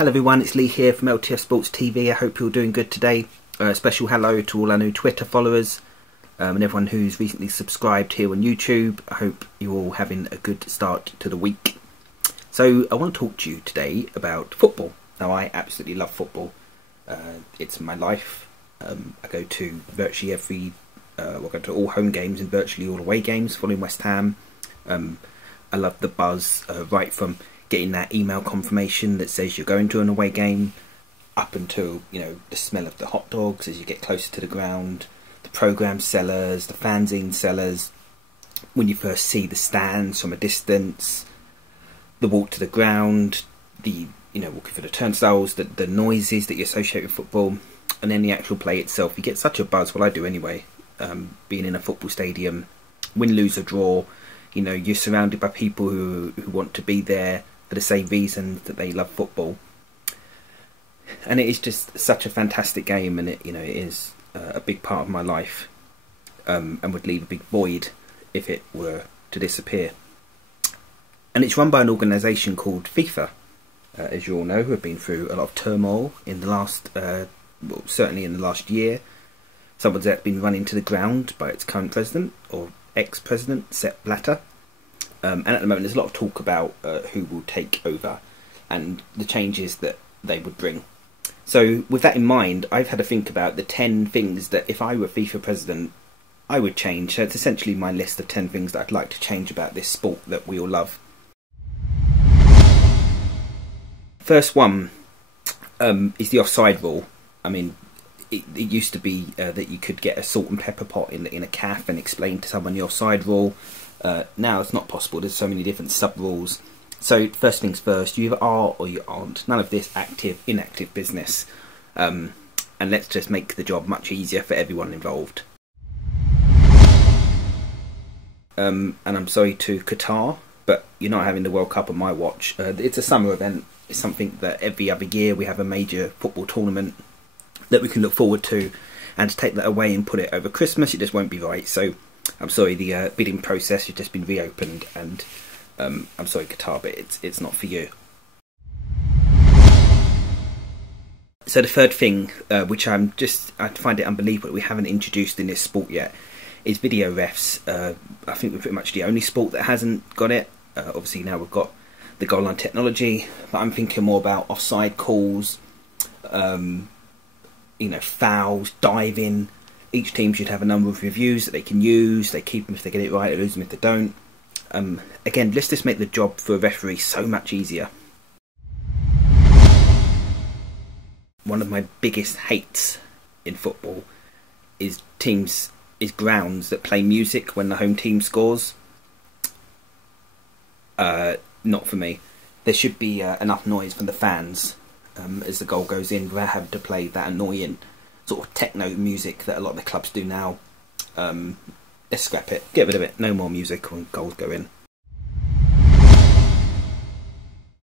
Hello everyone, it's Lee here from LTF Sports TV. I hope you're doing good today. Special hello to all our new Twitter followers and everyone who's recently subscribed here on YouTube. I hope you're all having a good start to the week. So I want to talk to you today about football. Now I absolutely love football. It's my life. I go to virtually I go to all home games and virtually all away games following West Ham. I love the buzz right from getting that email confirmation that says you're going to an away game, up until, you know, the smell of the hot dogs as you get closer to the ground, the programme sellers, the fanzine sellers, when you first see the stands from a distance, the walk to the ground, the, you know, walking through the turnstiles, the noises that you associate with football, and then the actual play itself. You get such a buzz, well I do anyway, being in a football stadium, win, lose or draw, you know, you're surrounded by people who want to be there for the same reason that they love football, and it is just such a fantastic game, and it, you know, it is a big part of my life, and would leave a big void if it were to disappear. And it's run by an organisation called FIFA, as you all know, who have been through a lot of turmoil in the last, well, certainly in the last year. Someone's been run into the ground by its current president, or ex-president, Sepp Blatter. And at the moment there's a lot of talk about who will take over and the changes that they would bring. So with that in mind, I've had to think about the 10 things that if I were FIFA president I would change. So it's essentially my list of 10 things that I'd like to change about this sport that we all love. First one is the offside rule. I mean, it used to be that you could get a salt and pepper pot in a calf and explain to someone the offside rule. Now it's not possible. There's so many different sub-rules. So first things first, you either are or you aren't. None of this active, inactive business. And let's just make the job much easier for everyone involved. And I'm sorry to Qatar, but you're not having the World Cup on my watch. It's a summer event. It's something that every other year we have a major football tournament that we can look forward to, and to take that away and put it over Christmas, it just won't be right. So I'm sorry, the bidding process has just been reopened, and I'm sorry Qatar, but it's not for you. So the third thing, which I find it unbelievable we haven't introduced in this sport yet, is video refs. I think we're pretty much the only sport that hasn't got it. Obviously now we've got the goal line technology, but I'm thinking more about offside calls, you know, fouls, diving. Each team should have a number of reviews that they can use. They keep them if they get it right, they lose them if they don't. Again, let's just make the job for a referee so much easier. One of my biggest hates in football is grounds that play music when the home team scores. Not for me. There should be enough noise from the fans as the goal goes in, without having to play that annoying sort of techno music that a lot of the clubs do now. Let's scrap it, get rid of it, no more music when goals go in.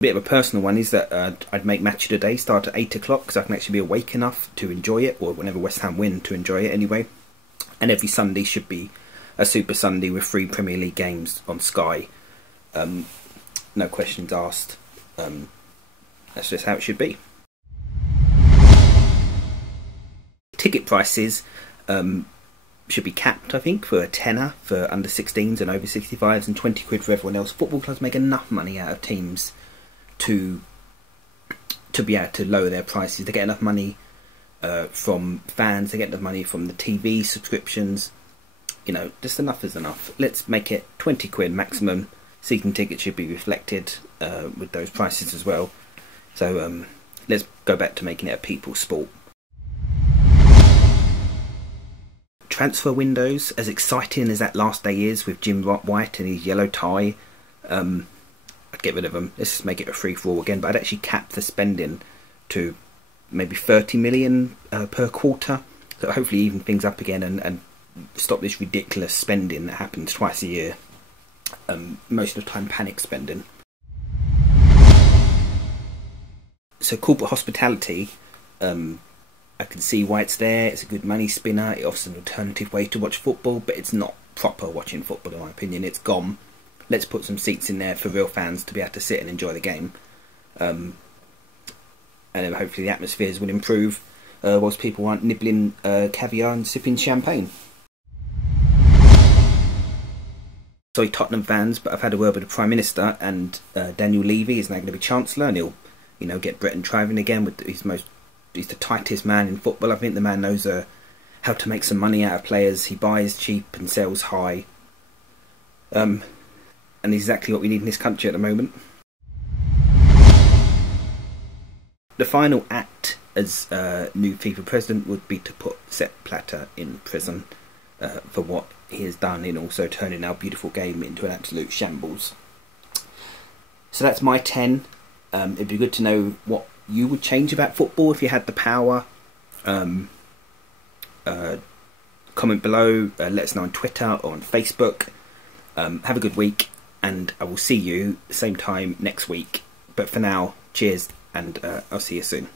A bit of a personal one is that I'd make Match of the Day start at 8 o'clock, because I can actually be awake enough to enjoy it, or whenever West Ham win to enjoy it anyway. And every Sunday should be a Super Sunday with 3 Premier League games on Sky. No questions asked. That's just how it should be. Ticket prices should be capped, I think, for a tenner for under 16s and over 65s, and 20 quid for everyone else. Football clubs make enough money out of teams to be able to lower their prices. They get enough money from fans, they get enough money from the TV subscriptions. You know, just enough is enough. Let's make it 20 quid maximum. Season tickets should be reflected with those prices as well. So let's go back to making it a people's sport. Transfer windows, as exciting as that last day is with Jim White and his yellow tie, I'd get rid of them. Let's just make it a free-for-all again, but I'd actually cap the spending to maybe 30 million per quarter, so hopefully even things up again and stop this ridiculous spending that happens twice a year. Most of the time panic spending. So corporate hospitality, I can see why it's there. It's a good money spinner. It offers an alternative way to watch football, but it's not proper watching football in my opinion. It's gone. Let's put some seats in there for real fans to be able to sit and enjoy the game. and then hopefully the atmospheres will improve whilst people aren't nibbling caviar and sipping champagne. Sorry Tottenham fans, but I've had a word with the Prime Minister, and Daniel Levy is now going to be Chancellor, and he'll, you know, get Bretton Triving again. He's the tightest man in football. I think the man knows how to make some money out of players. He buys cheap and sells high, and exactly what we need in this country at the moment. The final act as new FIFA president would be to put Sepp Blatter in prison for what he has done in also turning our beautiful game into an absolute shambles. So that's my 10. It'd be good to know what you would change about football if you had the power. Comment below, let us know on Twitter or on Facebook. Have a good week, and I will see you the same time next week. But for now, cheers, and I'll see you soon.